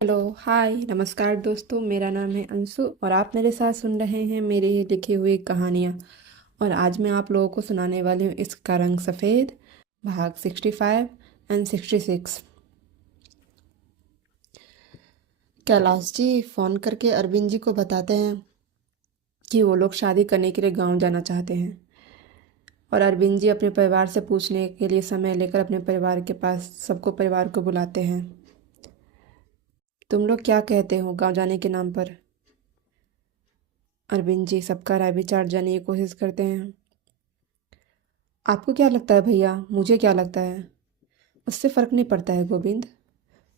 Hello hi नमस्कार दोस्तों, मेरा नाम है अंशु और आप मेरे साथ सुन रहे हैं मेरी लिखी हुई कहानियाँ। और आज मैं आप लोगों को सुनाने वाली हूँ इसका रंग सफ़ेद, भाग 65 एंड 66। कैलाश जी फ़ोन करके अरविंद जी को बताते हैं कि वो लोग शादी करने के लिए गांव जाना चाहते हैं। और अरविंद जी अपने परिवार से पूछने के लिए समय लेकर अपने परिवार के पास सबको परिवार को बुलाते हैं। तुम लोग क्या कहते हो गांव जाने के नाम पर? अरविंद जी सबका राय विचार जानने की कोशिश करते हैं। आपको क्या लगता है भैया? मुझे क्या लगता है उससे फ़र्क नहीं पड़ता है गोविंद।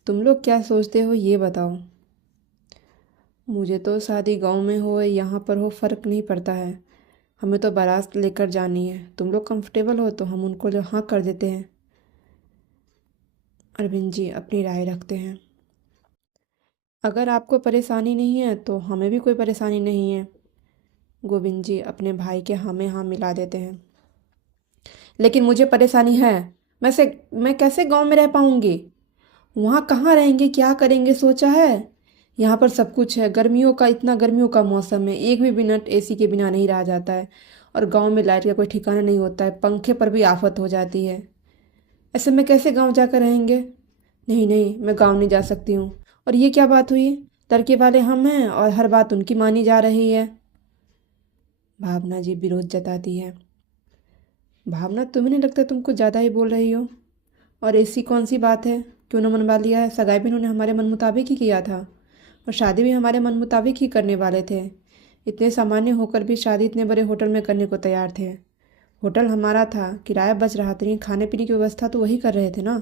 तुम लोग क्या सोचते हो ये बताओ। मुझे तो शादी गांव में हो या यहाँ पर हो फ़र्क नहीं पड़ता है। हमें तो बारात लेकर जानी है। तुम लोग कंफर्टेबल हो तो हम उनको जो हाँ कर देते हैं। अरविंद जी अपनी राय रखते हैं। अगर आपको परेशानी नहीं है तो हमें भी कोई परेशानी नहीं है। गोविंद जी अपने भाई के हाँ में हाँ मिला देते हैं। लेकिन मुझे परेशानी है। मैं कैसे गांव में रह पाऊंगी? वहाँ कहाँ रहेंगे, क्या करेंगे सोचा है? यहाँ पर सब कुछ है। गर्मियों का मौसम है, एक भी मिनट एसी के बिना नहीं रहा जाता है। और गांव में लाइट का कोई ठिकाना नहीं होता है, पंखे पर भी आफत हो जाती है। ऐसे में कैसे गांव जाकर रहेंगे? नहीं नहीं, मैं गांव नहीं जा सकती हूँ। और ये क्या बात हुई? तड़के वाले हम हैं और हर बात उनकी मानी जा रही है। भावना जी विरोध जताती है। भावना, तुम्हें नहीं लगता तुम कुछ ज़्यादा ही बोल रही हो? और ऐसी कौन सी बात है? क्यों ना मनवा लिया है? सगाई भी उन्होंने हमारे मन मुताबिक ही किया था और शादी भी हमारे मन मुताबिक ही करने वाले थे। इतने सामान्य होकर भी शादी इतने बड़े होटल में करने को तैयार थे। होटल हमारा था, किराया बच रहा था, लेकिन खाने पीने की व्यवस्था तो वही कर रहे थे ना,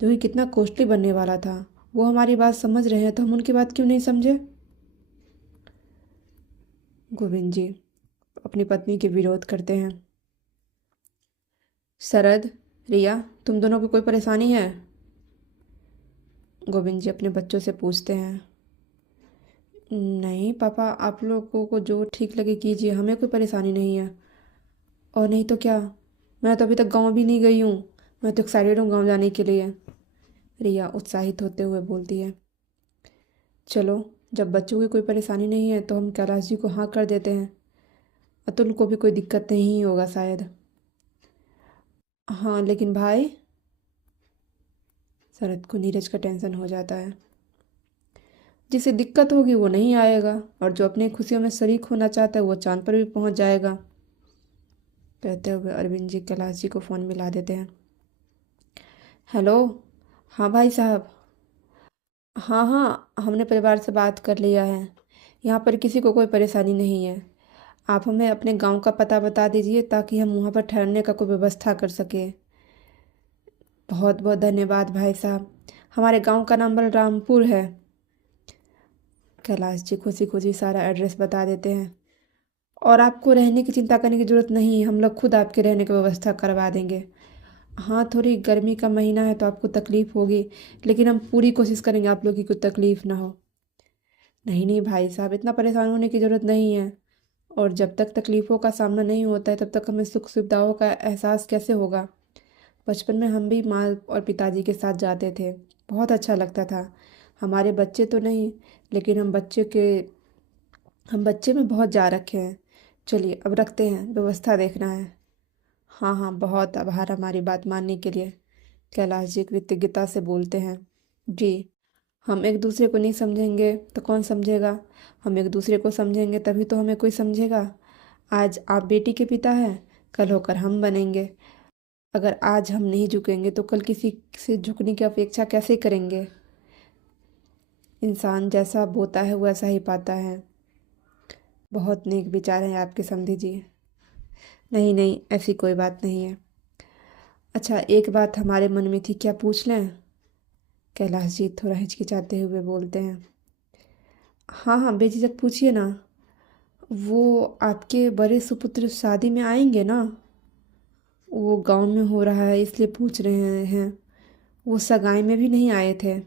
जो कि कितना कॉस्टली बनने वाला था। वो हमारी बात समझ रहे हैं तो हम उनकी बात क्यों नहीं समझे? गोविंद जी अपनी पत्नी के विरोध करते हैं। शरद, रिया, तुम दोनों को कोई परेशानी है? गोविंद जी अपने बच्चों से पूछते हैं। नहीं पापा, आप लोगों को जो ठीक लगे कीजिए, हमें कोई परेशानी नहीं है। और नहीं तो क्या, मैं तो अभी तक गांव भी नहीं गई हूँ। मैं तो एक्साइटेड हूँ गांव जाने के लिए। रिया उत्साहित होते हुए बोलती है। चलो, जब बच्चों की कोई परेशानी नहीं है तो हम कैलाश जी को हाँ कर देते हैं। अतुल को भी कोई दिक्कत नहीं होगा शायद। हाँ लेकिन भाई, शरद को नीरज का टेंशन हो जाता है। जिसे दिक्कत होगी वो नहीं आएगा, और जो अपनी खुशियों में शरीक होना चाहता है वो चांद पर भी पहुंच जाएगा। कहते हुए अरविंद जी कैलाश जी को फ़ोन मिला देते हैं। हेलो। हाँ भाई साहब। हाँ हाँ, हमने परिवार से बात कर लिया है। यहाँ पर किसी को कोई परेशानी नहीं है। आप हमें अपने गांव का पता बता दीजिए ताकि हम वहाँ पर ठहरने का कोई व्यवस्था कर सकें। बहुत बहुत धन्यवाद भाई साहब। हमारे गांव का नाम बलरामपुर है। कैलाश जी खुशी खुशी सारा एड्रेस बता देते हैं। और आपको रहने की चिंता करने की ज़रूरत नहीं है, हम लोग खुद आपके रहने की व्यवस्था करवा देंगे। हाँ थोड़ी गर्मी का महीना है तो आपको तकलीफ़ होगी, लेकिन हम पूरी कोशिश करेंगे आप लोग की कोई तकलीफ़ ना हो। नहीं नहीं भाई साहब, इतना परेशान होने की ज़रूरत नहीं है। और जब तक तकलीफ़ों का सामना नहीं होता है तब तक हमें सुख सुविधाओं का एहसास कैसे होगा? बचपन में हम भी माँ और पिताजी के साथ जाते थे, बहुत अच्छा लगता था। हमारे बच्चे तो नहीं, लेकिन हम बच्चे में बहुत जा रखे हैं। चलिए अब रखते हैं, व्यवस्था देखना है। हाँ हाँ, बहुत आभार हमारी बात मानने के लिए। कैलाश जी कृतज्ञता से बोलते हैं। जी, हम एक दूसरे को नहीं समझेंगे तो कौन समझेगा? हम एक दूसरे को समझेंगे तभी तो हमें कोई समझेगा। आज आप बेटी के पिता हैं, कल होकर हम बनेंगे। अगर आज हम नहीं झुकेंगे तो कल किसी से झुकने की अपेक्षा कैसे करेंगे? इंसान जैसा बोता है वैसा ही पाता है। बहुत नेक विचार हैं आपके समधी जी। नहीं नहीं, ऐसी कोई बात नहीं है। अच्छा, एक बात हमारे मन में थी, क्या पूछ लें? कैलाश जी थोड़ा हिचकिचाते हुए बोलते हैं। हाँ हाँ, बेझिझक पूछिए ना। वो आपके बड़े सुपुत्र शादी में आएंगे ना? वो गांव में हो रहा है इसलिए पूछ रहे हैं। वो सगाई में भी नहीं आए थे।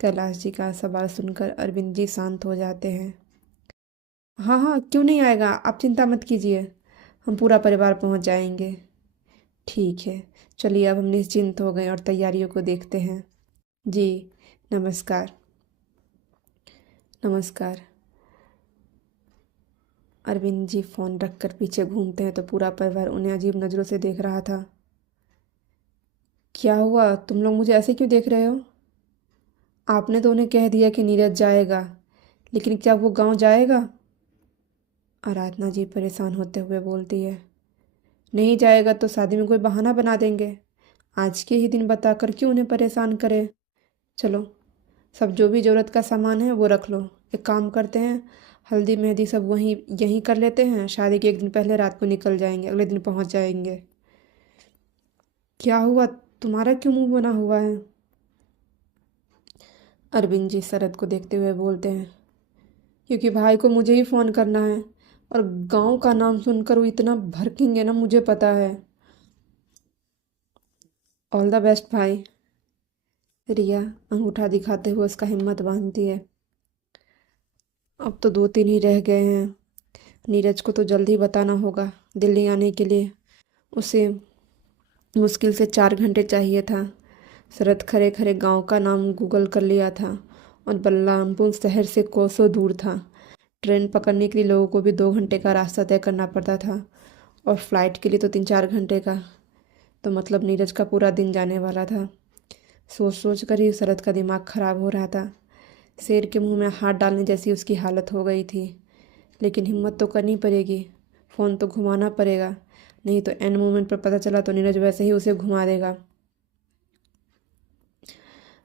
कैलाश जी का सवाल सुनकर अरविंद जी शांत हो जाते हैं। हाँ हाँ, क्यों नहीं आएगा, आप चिंता मत कीजिए, हम पूरा परिवार पहुंच जाएंगे। ठीक है, चलिए अब हम निश्चिंत हो गए और तैयारियों को देखते हैं। जी, नमस्कार। नमस्कार। अरविंद जी फ़ोन रखकर पीछे घूमते हैं तो पूरा परिवार उन्हें अजीब नज़रों से देख रहा था। क्या हुआ, तुम लोग मुझे ऐसे क्यों देख रहे हो? आपने तो उन्हें कह दिया कि नीरज जाएगा, लेकिन क्या वो गांव जाएगा? आराधना जी परेशान होते हुए बोलती है। नहीं जाएगा तो शादी में कोई बहाना बना देंगे। आज के ही दिन बताकर क्यों उन्हें परेशान करे। चलो, सब जो भी ज़रूरत का सामान है वो रख लो। एक काम करते हैं, हल्दी मेहंदी सब वहीं यहीं कर लेते हैं। शादी के एक दिन पहले रात को निकल जाएंगे, अगले दिन पहुंच जाएंगे। क्या हुआ, तुम्हारा क्यों मुंह बना हुआ है? अरविंद जी शरद को देखते हुए बोलते हैं, क्योंकि भाई को मुझे ही फ़ोन करना है और गांव का नाम सुनकर वो इतना भड़केंगे ना, मुझे पता है। ऑल द बेस्ट भाई। रिया अंगूठा दिखाते हुए उसका हिम्मत बांधती है। अब तो 2-3 ही रह गए हैं। नीरज को तो जल्दी बताना होगा दिल्ली आने के लिए। उसे मुश्किल से 4 घंटे चाहिए था। शरद खरे खरे गांव का नाम गूगल कर लिया था और बलरामपुर शहर से कोसों दूर था। ट्रेन पकड़ने के लिए लोगों को भी 2 घंटे का रास्ता तय करना पड़ता था और फ्लाइट के लिए तो 3-4 घंटे का। तो मतलब नीरज का पूरा दिन जाने वाला था। सोच सोच कर ही शरद का दिमाग खराब हो रहा था। शेर के मुंह में हाथ डालने जैसी उसकी हालत हो गई थी। लेकिन हिम्मत तो करनी पड़ेगी, फ़ोन तो घुमाना पड़ेगा, नहीं तो एंड मोमेंट पर पता चला तो नीरज वैसे ही उसे घुमा देगा।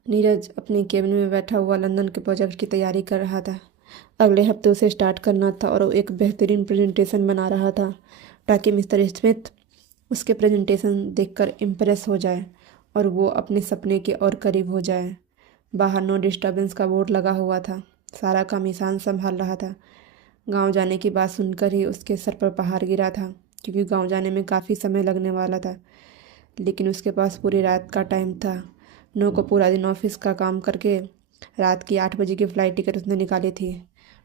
नीरज अपने केबिन में बैठा हुआ लंदन के प्रोजेक्ट की तैयारी कर रहा था। अगले हफ्ते उसे स्टार्ट करना था और वो एक बेहतरीन प्रेजेंटेशन बना रहा था ताकि मिस्टर स्मिथ उसके प्रेजेंटेशन देखकर इम्प्रेस हो जाए और वो अपने सपने के और करीब हो जाए। बाहर नो डिस्टर्बेंस का बोर्ड लगा हुआ था। सारा काम ईशान संभाल रहा था। गांव जाने की बात सुनकर ही उसके सर पर पहाड़ गिरा था, क्योंकि गांव जाने में काफ़ी समय लगने वाला था। लेकिन उसके पास पूरी रात का टाइम था। 9 को पूरा दिन ऑफिस का काम करके रात की 8 बजे की फ़्लाइट टिकट उसने निकाली थी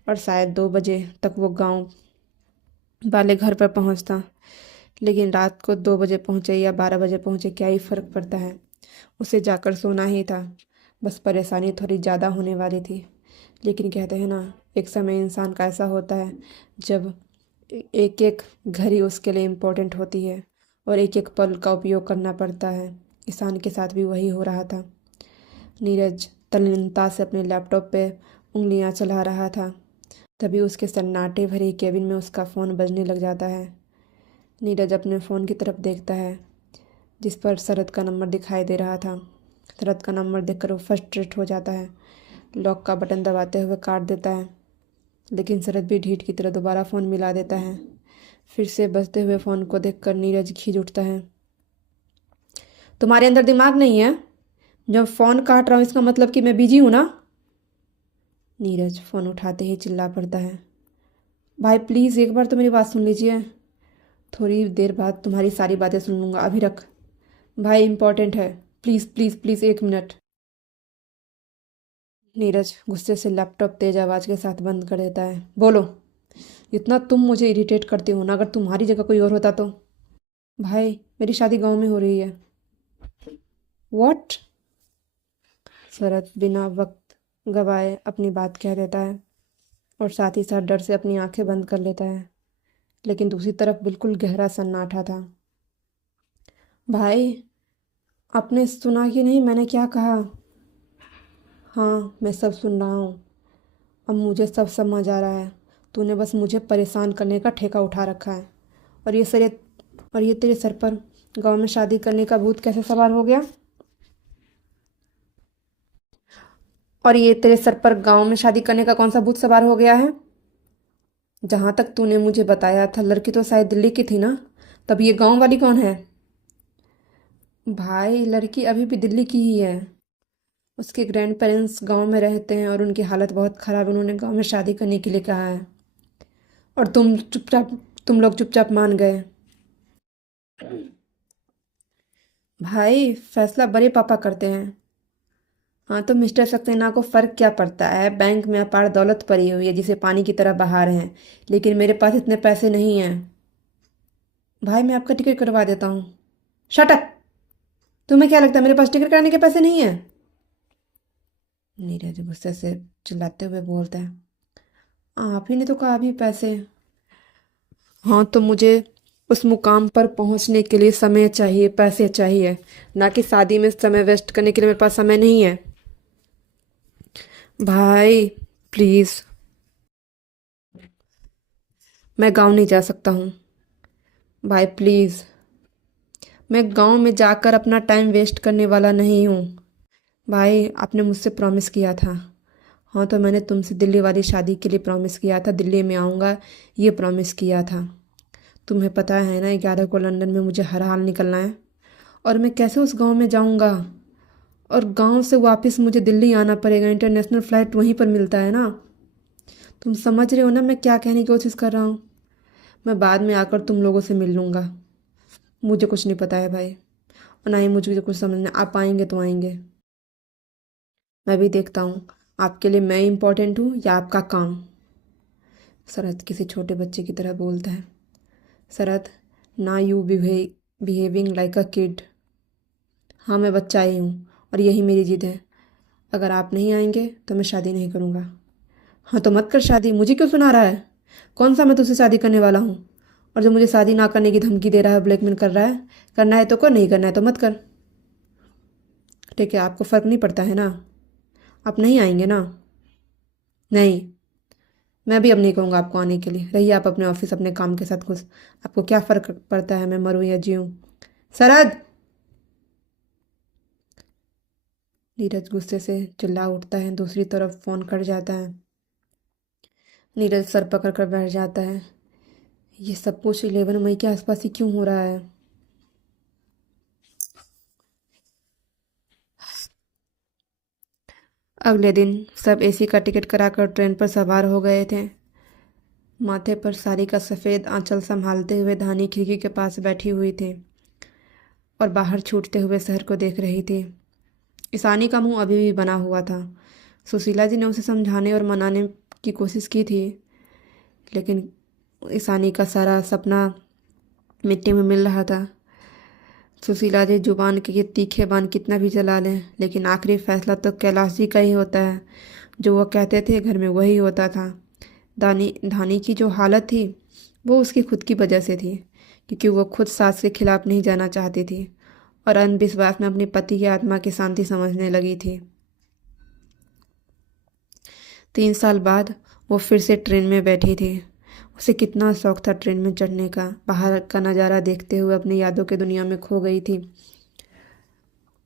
और शायद 2 बजे तक वो गांव वाले घर पर पहुंचता। लेकिन रात को 2 बजे पहुंचे या 12 बजे पहुंचे, क्या ही फ़र्क पड़ता है। उसे जाकर सोना ही था। बस परेशानी थोड़ी ज़्यादा होने वाली थी। लेकिन कहते हैं ना, एक समय इंसान का ऐसा होता है जब एक एक घड़ी उसके लिए इम्पोर्टेंट होती है और एक एक पल का उपयोग करना पड़ता है। ईशान के साथ भी वही हो रहा था। नीरज तल्लीनता से अपने लैपटॉप पे उंगलियां चला रहा था। तभी उसके सन्नाटे भरी केबिन में उसका फ़ोन बजने लग जाता है। नीरज अपने फ़ोन की तरफ देखता है, जिस पर शरद का नंबर दिखाई दे रहा था। शरद का नंबर देखकर वो फ्रस्ट्रेट हो जाता है। लॉक का बटन दबाते हुए काट देता है। लेकिन शरद भी ढीठ की तरह दोबारा फ़ोन मिला देता है। फिर से बजते हुए फ़ोन को देखकर नीरज खींच उठता है। तुम्हारे अंदर दिमाग नहीं है? जब फ़ोन काट रहा हूँ इसका मतलब कि मैं बिजी हूँ ना? नीरज फ़ोन उठाते ही चिल्ला पड़ता है। भाई प्लीज़ एक बार तो मेरी बात सुन लीजिए। थोड़ी देर बाद तुम्हारी सारी बातें सुन लूँगा, अभी रख। भाई इम्पोर्टेंट है, please please please 1 minute. Neeraj गुस्से से लैपटॉप तेज आवाज़ के साथ बंद कर देता है। बोलो। इतना तुम मुझे इरिटेट करते हो ना, अगर तुम्हारी जगह कोई और होता तो। भाई मेरी शादी गांव में हो रही है। व्हाट? शरद बिना वक्त गवाए अपनी बात कह देता है और साथ ही साथ डर से अपनी आंखें बंद कर लेता है। लेकिन दूसरी तरफ बिल्कुल गहरा सन्नाटा था। भाई आपने सुना कि नहीं मैंने क्या कहा? हाँ मैं सब सुन रहा हूँ। अब मुझे सब समझ आ रहा है। तूने बस मुझे परेशान करने का ठेका उठा रखा है। और ये तेरे सर पर गांव में शादी करने का भूत कैसे सवार हो गया? और ये तेरे सर पर गांव में शादी करने का कौन सा भूत सवार हो गया है? जहाँ तक तूने मुझे बताया था लड़की तो शायद दिल्ली की थी ना, तब ये गांव वाली कौन है? भाई लड़की अभी भी दिल्ली की ही है। उसके ग्रैंड पेरेंट्स गांव में रहते हैं और उनकी हालत बहुत ख़राब है। उन्होंने गांव में शादी करने के लिए कहा है और तुम लोग चुपचाप मान गए। भाई फैसला बड़े पापा करते हैं। हाँ तो मिस्टर सक्सेना को फ़र्क क्या पड़ता है? बैंक में अपार दौलत पड़ी हुई है जिसे पानी की तरह बहा रहे हैं। लेकिन मेरे पास इतने पैसे नहीं हैं। भाई मैं आपका टिकट करवा देता हूँ। Shut up! तुम्हें क्या लगता है मेरे पास टिकट कराने के पैसे नहीं हैं? नीरज गुस्से से चिल्लाते हुए बोलता है, आप ही ने तो कहा अभी पैसे। हाँ तो मुझे उस मुकाम पर पहुंचने के लिए समय चाहिए, पैसे चाहिए, ना कि शादी में समय वेस्ट करने के लिए मेरे पास समय नहीं है। भाई प्लीज़, मैं गांव नहीं जा सकता हूँ। भाई प्लीज़, मैं गांव में जाकर अपना टाइम वेस्ट करने वाला नहीं हूँ। भाई आपने मुझसे प्रॉमिस किया था। हाँ तो मैंने तुमसे दिल्ली वाली शादी के लिए प्रॉमिस किया था, दिल्ली में आऊँगा ये प्रॉमिस किया था। तुम्हें पता है ना 11 को लंदन में मुझे हर हाल निकलना है, और मैं कैसे उस गांव में जाऊंगा, और गांव से वापस मुझे दिल्ली आना पड़ेगा, इंटरनेशनल फ़्लाइट वहीं पर मिलता है ना। तुम समझ रहे हो ना मैं क्या कहने की कोशिश कर रहा हूँ। मैं बाद में आकर तुम लोगों से मिल लूँगा। मुझे कुछ नहीं पता है भाई, और ना ही मुझे कुछ समझना। आप आएंगे तो आएंगे, मैं भी देखता हूँ आपके लिए मैं इम्पोर्टेंट हूँ या आपका काम। शरद किसी छोटे बच्चे की तरह बोलता है। शरद, ना you behaving like a kid. हाँ मैं बच्चा ही हूँ, और यही मेरी जिद है। अगर आप नहीं आएंगे तो मैं शादी नहीं करूँगा। हाँ तो मत कर शादी, मुझे क्यों सुना रहा है। कौन सा मैं तुझसे शादी करने वाला हूँ, और जो मुझे शादी ना करने की धमकी दे रहा है, ब्लैकमेल कर रहा है। करना है तो कर, नहीं करना है तो मत कर। ठीक है, आपको फ़र्क नहीं पड़ता है ना। आप नहीं आएंगे ना। नहीं, मैं भी अब नहीं कहूँगा आपको आने के लिए। रहिए आप अपने ऑफिस अपने काम के साथ खुश। आपको क्या फ़र्क पड़ता है मैं मरूँ या जीऊँ। सरद। नीरज गुस्से से चिल्ला उठता है, दूसरी तरफ फ़ोन कट जाता है। नीरज सर पकड़ कर बैठ जाता है। ये सब कुछ 11 मई के आसपास ही क्यों हो रहा है। अगले दिन सब एसी का टिकट कराकर ट्रेन पर सवार हो गए थे। माथे पर साड़ी का सफ़ेद आंचल संभालते हुए धानी खिड़की के पास बैठी हुई थी और बाहर छूटते हुए शहर को देख रही थी। ईशानी का मुंह अभी भी बना हुआ था। सुशीला जी ने उसे समझाने और मनाने की कोशिश की थी, लेकिन ईशानी का सारा सपना मिट्टी में मिल रहा था। सुशीला जी जुबान के ये तीखे बाण कितना भी चला लें, लेकिन आखिरी फैसला तो कैलाश जी का ही होता है। जो वो कहते थे घर में वही होता था। धानी की जो हालत थी वो उसकी खुद की वजह से थी, क्योंकि वो खुद सास के खिलाफ नहीं जाना चाहती थी और अंधविश्वास में अपनी पति की आत्मा की शांति समझने लगी थी। 3 साल बाद वो फिर से ट्रेन में बैठी थी। उसे कितना शौक था ट्रेन में चढ़ने का, बाहर का नज़ारा देखते हुए अपनी यादों की दुनिया में खो गई थी।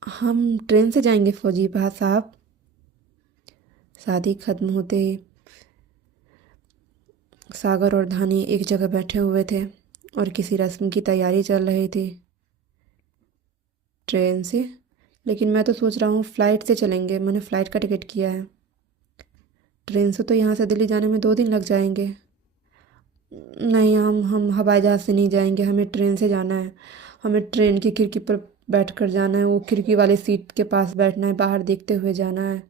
हम ट्रेन से जाएंगे फौजी साहब। शादी खत्म होते ही सागर और धानी एक जगह बैठे हुए थे और किसी रस्म की तैयारी चल रही थी। ट्रेन से? लेकिन मैं तो सोच रहा हूँ फ़्लाइट से चलेंगे, मैंने फ़्लाइट का टिकट किया है। ट्रेन से तो यहाँ से दिल्ली जाने में 2 दिन लग जाएंगे। नहीं, हम हवाई जहाज़ से नहीं जाएंगे, हमें ट्रेन से जाना है। हमें ट्रेन की खिड़की पर बैठ कर जाना है, वो खिड़की वाली सीट के पास बैठना है, बाहर देखते हुए जाना है।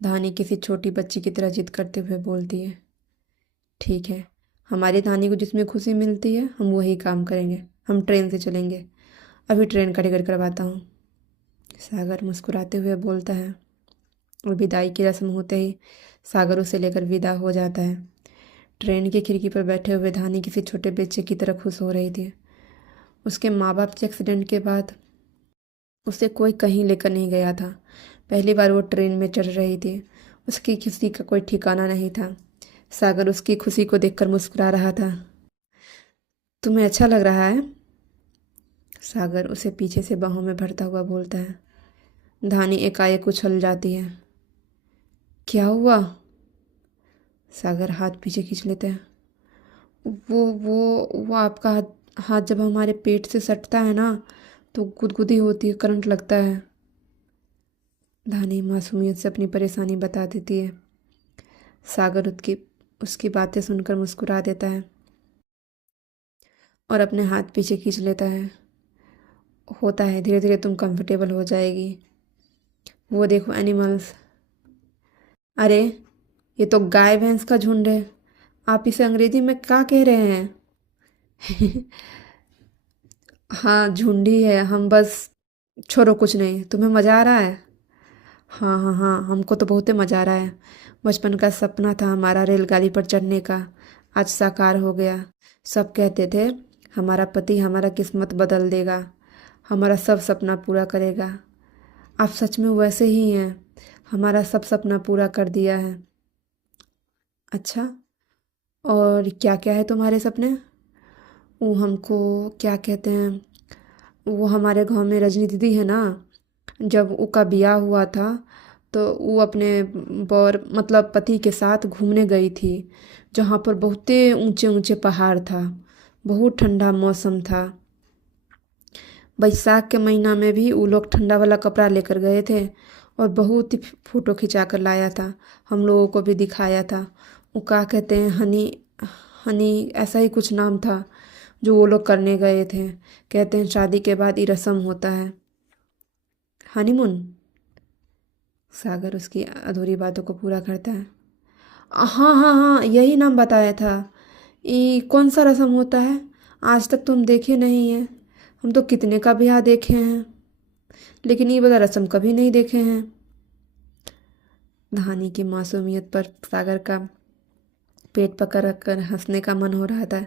धानी किसी छोटी बच्ची की तरह जिद करते हुए बोलती है। ठीक है, हमारी धानी को जिसमें खुशी मिलती है हम वही काम करेंगे, हम ट्रेन से चलेंगे। अभी ट्रेन का टिकट करवाता हूँ। सागर मुस्कुराते हुए बोलता है, और विदाई की रस्म होते ही सागर उसे लेकर विदा हो जाता है। ट्रेन की खिड़की पर बैठे हुए धानी किसी छोटे बच्चे की तरह खुश हो रही थी। उसके माँ बाप के एक्सीडेंट के बाद उसे कोई कहीं लेकर नहीं गया था। पहली बार वो ट्रेन में चढ़ रही थी। उसकी खुशी का कोई ठिकाना नहीं था। सागर उसकी खुशी को देखकर मुस्कुरा रहा था। तुम्हें अच्छा लग रहा है? सागर उसे पीछे से बाहों में भरता हुआ बोलता है। धानी एकाएक उछल जाती है। क्या हुआ? सागर हाथ पीछे खींच लेते हैं। वो आपका हाथ जब हमारे पेट से सटता है ना तो गुदगुदी होती है, करंट लगता है। धानी मासूमियत से अपनी परेशानी बता देती है। सागर उसकी बातें सुनकर मुस्कुरा देता है और अपने हाथ पीछे खींच लेता है। होता है, धीरे धीरे तुम कंफर्टेबल हो जाएगी। वो देखो एनिमल्स। अरे ये तो गाय भैंस का झुंड है। आप इसे अंग्रेजी में क्या कह रहे हैं? हाँ झुंड ही है हम बस। छोड़ो कुछ नहीं, तुम्हें मज़ा आ रहा है? हाँ हाँ हाँ, हमको तो बहुत ही मज़ा आ रहा है। बचपन का सपना था हमारा रेलगाड़ी पर चढ़ने का, आज साकार हो गया। सब कहते थे हमारा पति हमारा किस्मत बदल देगा, हमारा सब सपना पूरा करेगा। आप सच में वैसे ही हैं, हमारा सब सपना पूरा कर दिया है। अच्छा, और क्या क्या है तुम्हारे सपने? वो हमको क्या कहते हैं, वो हमारे गांव में रजनी दीदी है ना, जब उनका ब्याह हुआ था तो वो अपने बर मतलब पति के साथ घूमने गई थी, जहाँ पर बहुते ऊंचे ऊंचे पहाड़ था, बहुत ठंडा मौसम था। बैसाख के महीना में भी वो लोग ठंडा वाला कपड़ा लेकर गए थे और बहुत ही फ़ोटो खिंचा कर लाया था, हम लोगों को भी दिखाया था। वो क्या कहते हैं, हनी हनी ऐसा ही कुछ नाम था जो वो लोग करने गए थे। कहते हैं शादी के बाद ये रस्म होता है, हनीमून। सागर उसकी अधूरी बातों को पूरा करता है। हाँ हाँ हाँ, यही नाम बताया था। ये कौन सा रस्म होता है? आज तक तो हम देखे नहीं हैं। हम तो कितने का ब्याह देखे हैं, लेकिन ये वाला रस्म कभी नहीं देखे हैं। धानी की मासूमियत पर सागर का पेट पकड़ रख कर हंसने का मन हो रहा था।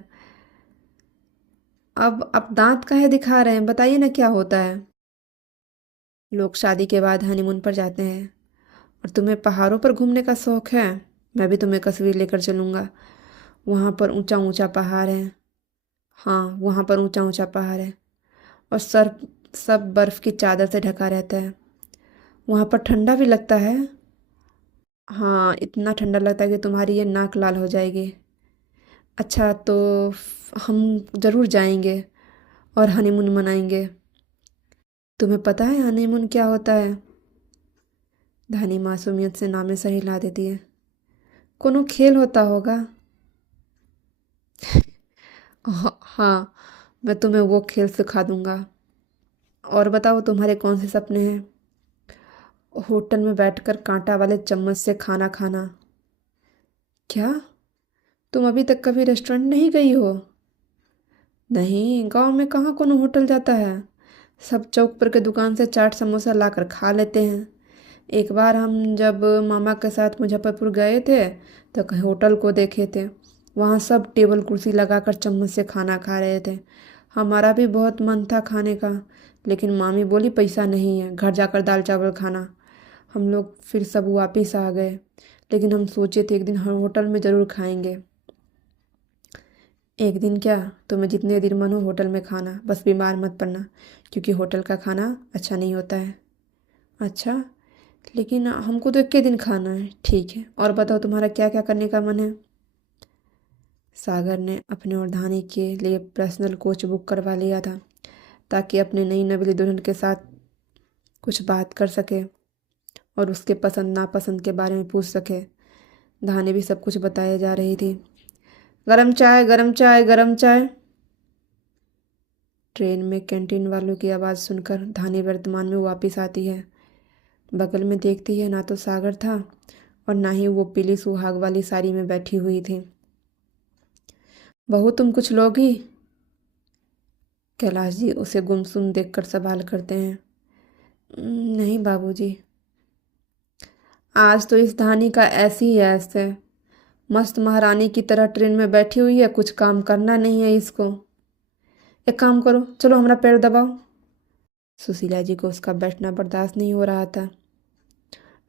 अब दांत काहे दिखा रहे हैं, बताइए ना क्या होता है। लोग शादी के बाद हनीमून पर जाते हैं, और तुम्हें पहाड़ों पर घूमने का शौक है। मैं भी तुम्हें कश्मीर लेकर चलूँगा। वहाँ पर ऊंचा ऊंचा पहाड़ है। हाँ, वहाँ पर ऊंचा ऊंचा पहाड़ है, और सर सब बर्फ़ की चादर से ढका रहता है। वहाँ पर ठंडा भी लगता है। हाँ, इतना ठंडा लगता है कि तुम्हारी ये नाक लाल हो जाएगी। अच्छा, तो हम ज़रूर जाएंगे और हनीमून मनाएंगे। तुम्हें पता है हनीमून क्या होता है? धानी मासूमियत से नामे सर हिला देती है। कोनो खेल होता होगा। हाँ, मैं तुम्हें वो खेल सिखा दूंगा। और बताओ तुम्हारे कौन से सपने हैं? होटल में बैठकर कांटा वाले चम्मच से खाना खाना। क्या? तुम अभी तक कभी रेस्टोरेंट नहीं गई हो? नहीं, गांव में कहाँ कोनो होटल जाता है। सब चौक पर के दुकान से चाट समोसा लाकर खा लेते हैं। एक बार हम जब मामा के साथ मुजफ्फरपुर गए थे तो कहीं होटल को देखे थे, वहाँ सब टेबल कुर्सी लगाकर चम्मच से खाना खा रहे थे। हमारा भी बहुत मन था खाने का, लेकिन मामी बोली पैसा नहीं है, घर जाकर दाल चावल खाना। हम लोग फिर सब वापिस आ गए, लेकिन हम सोचे थे एक दिन हम होटल में ज़रूर खाएंगे। एक दिन क्या, तुम्हें जितने दिन मन हो होटल में खाना, बस बीमार मत पड़ना, क्योंकि होटल का खाना अच्छा नहीं होता है। अच्छा, लेकिन हमको तो एक ही दिन खाना है। ठीक है, और बताओ तुम्हारा क्या क्या करने का मन है? सागर ने अपने और धानी के लिए पर्सनल कोच बुक करवा लिया था, ताकि अपने नई नवेली दुल्हन के साथ कुछ बात कर सके और उसके पसंद नापसंद के बारे में पूछ सके। धानी भी सब कुछ बताए जा रही थी। गरम चाय, गरम चाय, गरम चाय। ट्रेन में कैंटीन वालों की आवाज़ सुनकर धानी वर्तमान में वापस आती है। बगल में देखती है, ना तो सागर था और ना ही वो पीली सुहाग वाली साड़ी में बैठी हुई थी। बहू, तुम कुछ लोगी? कैलाश जी उसे गुमसुम देखकर सवाल करते हैं। नहीं बाबूजी। आज तो इस धानी का ऐसी ही ऐसे मस्त महारानी की तरह ट्रेन में बैठी हुई है, कुछ काम करना नहीं है इसको। एक काम करो, चलो हमारा पैर दबाओ। सुशीला जी को उसका बैठना बर्दाश्त नहीं हो रहा था।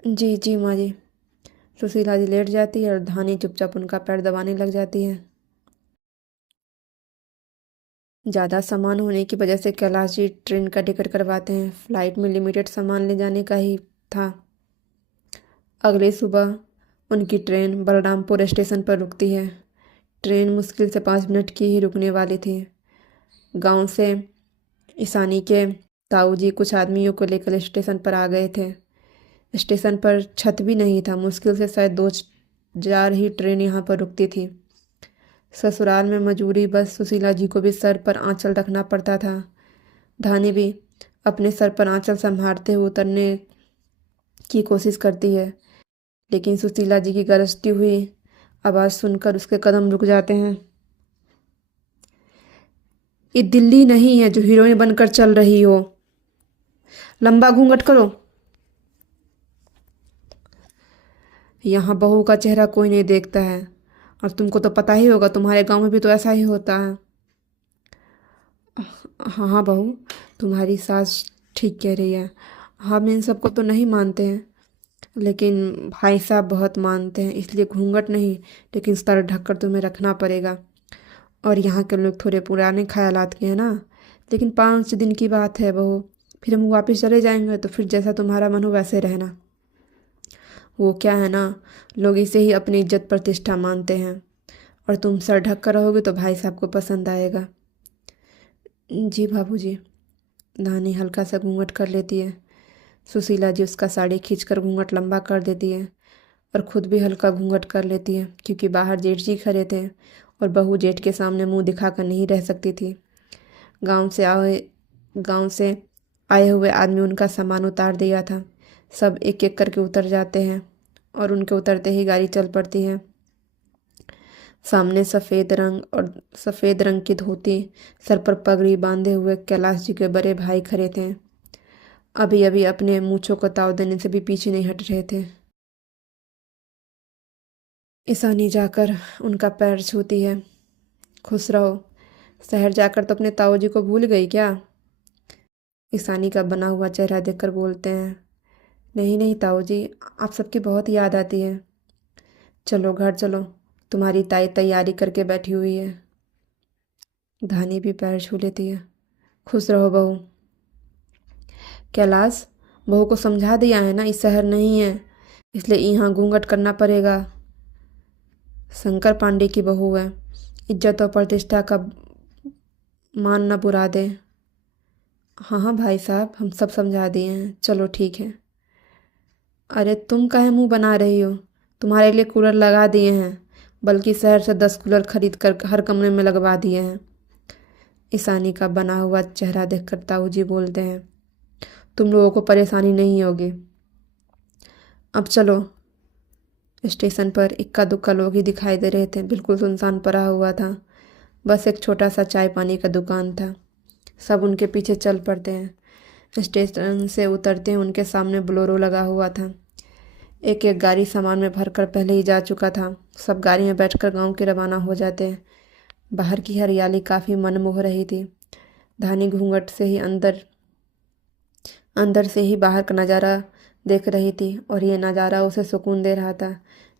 जी जी माँ जी। सुशीला जी लेट जाती है और धानी चुपचाप उनका पैर दबाने लग जाती है। ज़्यादा सामान होने की वजह से कैलाश जी ट्रेन का टिकट करवाते हैं। फ़्लाइट में लिमिटेड सामान ले जाने का ही था। अगली सुबह उनकी ट्रेन बलरामपुर स्टेशन पर रुकती है। ट्रेन मुश्किल से 5 मिनट की ही रुकने वाली थी। गांव से ईशानी के ताऊ जी कुछ आदमियों को लेकर स्टेशन पर आ गए थे। स्टेशन पर छत भी नहीं था, मुश्किल से शायद 2 4 ही ट्रेन यहाँ पर रुकती थी। ससुराल में मजूरी बस सुशीला जी को भी सर पर आंचल रखना पड़ता था। धानी भी अपने सर पर आंचल संभालते हुए उतरने की कोशिश करती है, लेकिन सुशीला जी की गरजती हुई आवाज़ सुनकर उसके कदम रुक जाते हैं। ये दिल्ली नहीं है जो हीरोइन बनकर चल रही हो। लंबा घूंघट करो। यहाँ बहू का चेहरा कोई नहीं देखता है, और तुमको तो पता ही होगा, तुम्हारे गांव में भी तो ऐसा ही होता है। हाँ हाँ बहू, तुम्हारी सास ठीक कह रही है। हम इन सबको तो नहीं मानते हैं, लेकिन भाई साहब बहुत मानते हैं, इसलिए घूंघट नहीं, लेकिन सर ढककर तुम्हें रखना पड़ेगा। और यहाँ के लोग थोड़े पुराने ख्यालात के हैं ना। लेकिन 5 दिन की बात है बहू, फिर हम वापस चले जाएंगे, तो फिर जैसा तुम्हारा मन हो वैसे रहना। वो क्या है ना, लोग इसे ही अपनी इज्जत प्रतिष्ठा मानते हैं, और तुम सर ढक कर रहोगे तो भाई साहब को पसंद आएगा। जी बाबूजी। नानी हल्का सा घूंघट कर लेती है। सुशीला जी उसका साड़ी खींचकर घूंघट लंबा कर देती है, और खुद भी हल्का घूंघट कर लेती है, क्योंकि बाहर जेठ जी खड़े थे और बहू जेठ के सामने मुंह दिखाकर नहीं रह सकती थी। गांव से आए गांव से आए हुए आदमी उनका सामान उतार दिया था। सब एक एक करके उतर जाते हैं, और उनके उतरते ही गाड़ी चल पड़ती है। सामने सफ़ेद रंग की धोती, सर पर पगड़ी बांधे हुए कैलाश जी के बड़े भाई खड़े थे। अभी अभी अपने मूँछों को ताव देने से भी पीछे नहीं हट रहे थे। ईशानी जाकर उनका पैर छूती है। खुश रहो। शहर जाकर तो अपने ताऊ जी को भूल गई क्या? ईशानी का बना हुआ चेहरा देखकर बोलते हैं, नहीं नहीं ताऊ जी, आप सबकी बहुत याद आती है। चलो घर चलो, तुम्हारी ताई तैयारी करके बैठी हुई है। धानी भी पैर छू लेती है। खुश रहो बहू। कैलाश, बहू को समझा दिया है ना, इस शहर नहीं है, इसलिए यहाँ घूंघट करना पड़ेगा। शंकर पांडे की बहू है, इज्जत और प्रतिष्ठा का मान न बुरा दे। हाँ हाँ भाई साहब, हम सब समझा दिए हैं, चलो ठीक है। अरे तुम काहे मुंह बना रही हो? तुम्हारे लिए कूलर लगा दिए हैं, बल्कि शहर से 10 कूलर खरीद कर हर कमरे में लगवा दिए हैं। ईशानी का बना हुआ चेहरा देखकर ताऊ जी बोलते हैं, तुम लोगों को परेशानी नहीं होगी। अब चलो। स्टेशन पर इक्का दुक्का लोग ही दिखाई दे रहे थे, बिल्कुल सुनसान पड़ा हुआ था। बस एक छोटा सा चाय पानी का दुकान था। सब उनके पीछे चल पड़ते हैं। स्टेशन से उतरते हैं, उनके सामने बोलेरो लगा हुआ था। एक एक गाड़ी सामान में भरकर पहले ही जा चुका था। सब गाड़ी में बैठकर गांव के रवाना हो जाते हैं। बाहर की हरियाली काफ़ी मनमोह रही थी। धानी घूंघट से ही अंदर से ही बाहर का नज़ारा देख रही थी, और ये नज़ारा उसे सुकून दे रहा था।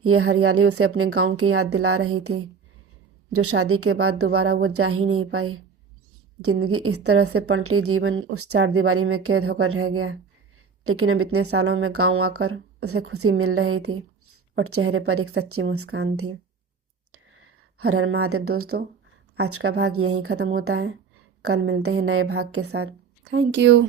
ये हरियाली उसे अपने गांव की याद दिला रही थी, जो शादी के बाद दोबारा वो जा ही नहीं पाई। जिंदगी इस तरह से पलटी, जीवन उस चार दीवारी में कैद होकर रह गया। लेकिन अब इतने सालों में गांव आकर उसे खुशी मिल रही थी, और चेहरे पर एक सच्ची मुस्कान थी। हर हर महादेव दोस्तों, आज का भाग यहीं ख़त्म होता है। कल मिलते हैं नए भाग के साथ। Thank you.